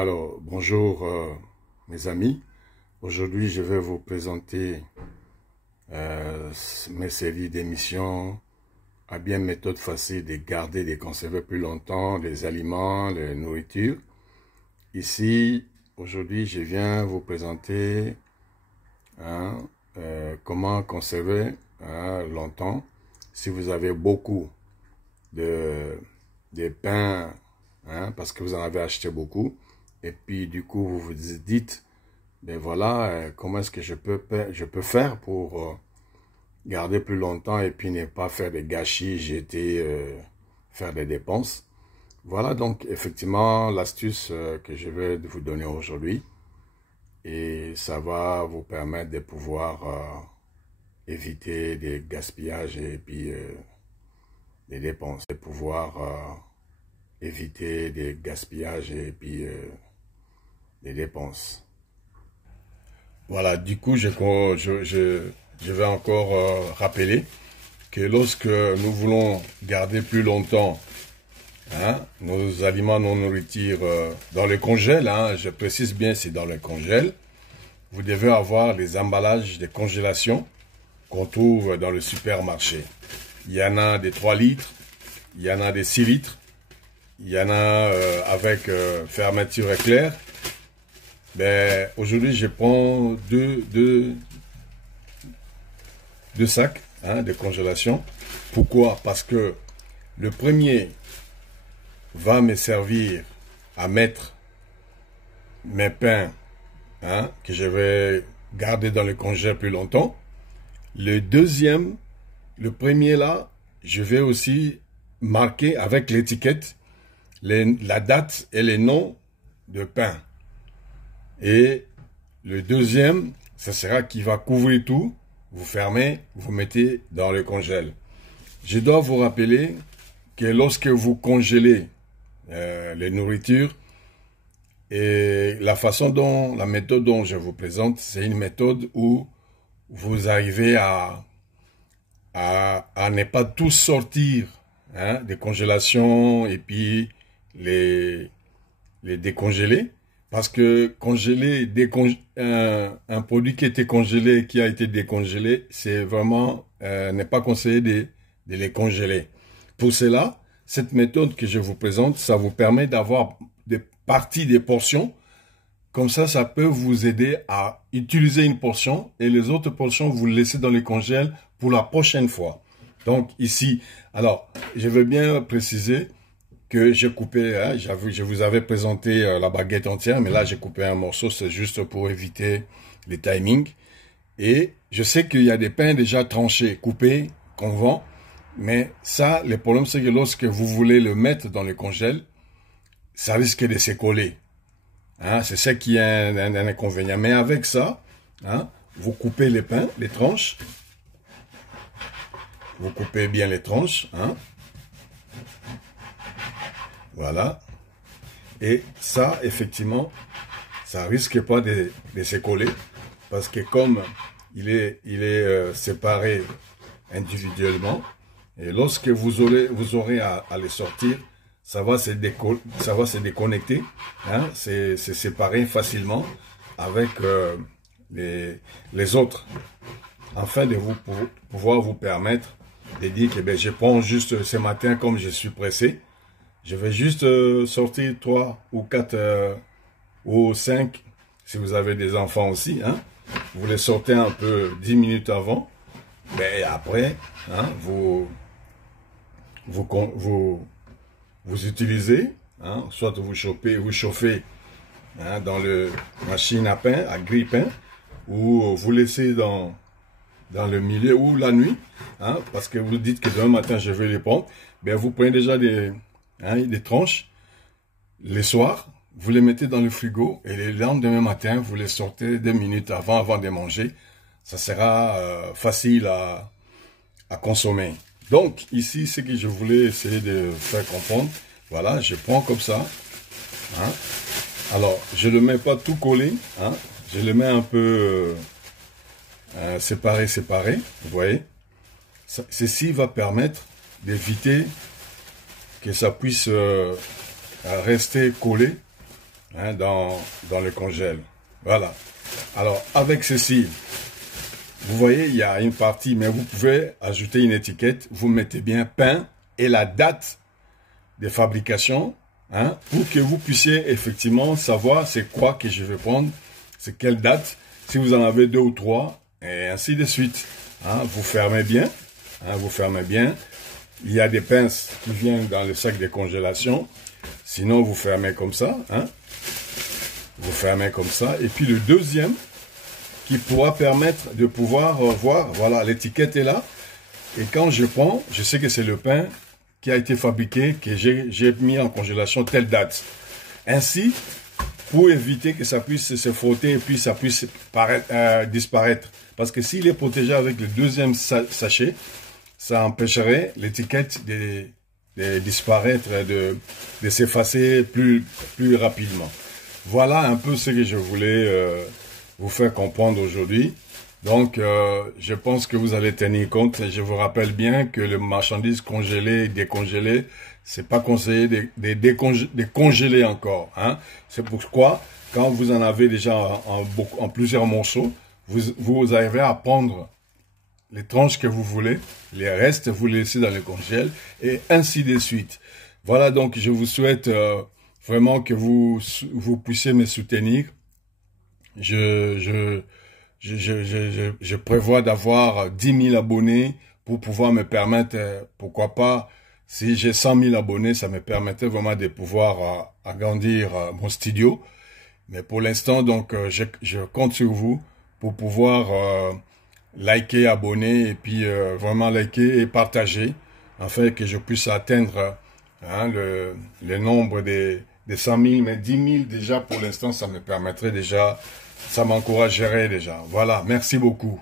Alors, bonjour mes amis. Aujourd'hui, je vais vous présenter mes séries d'émissions à bien méthode facile de garder, de conserver plus longtemps les aliments, les nourritures. Ici, aujourd'hui, je viens vous présenter comment conserver longtemps. Si vous avez beaucoup de pain, parce que vous en avez acheté beaucoup, et puis du coup vous vous dites, ben voilà, comment est-ce que je peux faire pour garder plus longtemps et puis ne pas faire des gâchis, jeter, faire des dépenses. Voilà donc effectivement l'astuce que je vais vous donner aujourd'hui, et ça va vous permettre de pouvoir éviter des gaspillages et puis des dépenses, de pouvoir éviter des gaspillages et puis des dépenses. Voilà, du coup, je vais encore rappeler que lorsque nous voulons garder plus longtemps nos aliments, nos nourritures dans le congèle, je précise bien, c'est dans le congèle, vous devez avoir les emballages de congélation qu'on trouve dans le supermarché. Il y en a des 3 litres, il y en a des 6 litres, il y en a avec fermeture éclair. Ben, aujourd'hui, je prends deux sacs de congélation. Pourquoi? Parce que le premier va me servir à mettre mes pains que je vais garder dans le congèle plus longtemps. Le deuxième, le premier là, je vais aussi marquer avec l'étiquette la date et les noms de pain. Et le deuxième, ça sera qui va couvrir tout. Vous fermez, vous mettez dans le congèle. Je dois vous rappeler que lorsque vous congélez les nourritures, et la méthode dont je vous présente, c'est une méthode où vous arrivez à ne pas tout sortir des congélations et puis les décongeler. Parce que congeler un produit qui était congelé, qui a été décongelé, c'est vraiment n'est pas conseillé de les congeler. Pour cela, cette méthode que je vous présente, ça vous permet d'avoir des parties, des portions. Comme ça peut vous aider à utiliser une portion et les autres portions, vous les laissez dans le congèle pour la prochaine fois. Donc ici, alors, je veux bien préciser que j'ai coupé, je vous avais présenté la baguette entière, mais là j'ai coupé un morceau, c'est juste pour éviter les timings. Et je sais qu'il y a des pains déjà tranchés, coupés, qu'on vend, mais ça, le problème c'est que lorsque vous voulez le mettre dans le congèle, ça risque de se coller. C'est ça qui est un inconvénient. Mais avec ça, vous coupez les pains, les tranches, vous coupez bien les tranches, voilà. Et ça, effectivement, ça risque pas de se coller parce que comme il est séparé individuellement, et lorsque vous aurez à les sortir, ça va se déconnecter, c'est séparé facilement avec les autres, afin de pouvoir vous permettre de dire que je prends juste ce matin comme je suis pressé. Je vais juste sortir 3 ou 4 ou 5, si vous avez des enfants aussi. Vous les sortez un peu 10 minutes avant. Et après, vous utilisez, soit vous chauffez dans le machine à pain, à grille-pain, ou vous laissez dans le milieu ou la nuit, parce que vous dites que demain matin je vais les prendre. Ben vous prenez déjà des tranches, les soirs, vous les mettez dans le frigo et le lendemain matin, vous les sortez 2 minutes avant de manger. Ça sera facile à consommer. Donc, ici, ce que je voulais essayer de faire comprendre, voilà, je prends comme ça. Alors, je ne le mets pas tout collé, je le mets un peu séparé, vous voyez. Ceci va permettre d'éviter que ça puisse rester collé hein, dans le congèle. Voilà. Alors, avec ceci, vous voyez, il y a une partie, mais vous pouvez ajouter une étiquette. Vous mettez bien pain et la date de fabrication, hein, pour que vous puissiez effectivement savoir c'est quoi que je vais prendre, c'est quelle date, si vous en avez 2 ou 3, et ainsi de suite. Hein, vous fermez bien, hein, vous fermez bien. Il y a des pinces qui viennent dans le sac de congélation. Sinon, vous fermez comme ça, hein. Vous fermez comme ça. Et puis le deuxième, qui pourra permettre de pouvoir voir, voilà, l'étiquette est là. Et quand je prends, je sais que c'est le pain qui a été fabriqué, que j'ai mis en congélation telle date. Ainsi, pour éviter que ça puisse se frotter et puis ça puisse disparaître. Parce que s'il est protégé avec le deuxième sachet, ça empêcherait l'étiquette de disparaître, de s'effacer plus rapidement. Voilà un peu ce que je voulais vous faire comprendre aujourd'hui. Donc, je pense que vous allez tenir compte. Je vous rappelle bien que le marchandise congelée et décongelée, c'est pas conseillé de congeler encore. Hein. C'est pourquoi, quand vous en avez déjà en plusieurs morceaux, vous arrivez à prendre les tranches que vous voulez, les restes, vous les laissez dans le congèle, et ainsi de suite. Voilà, donc je vous souhaite vraiment que vous puissiez me soutenir. Je prévois d'avoir 10 000 abonnés pour pouvoir me permettre, pourquoi pas, si j'ai 100 000 abonnés, ça me permettait vraiment de pouvoir agrandir mon studio. Mais pour l'instant, donc, je compte sur vous pour pouvoir liker, abonner et puis vraiment liker et partager afin que je puisse atteindre hein, le nombre des 100 000, mais 10 000 déjà pour l'instant, ça me permettrait déjà, ça m'encouragerait déjà. Voilà, merci beaucoup.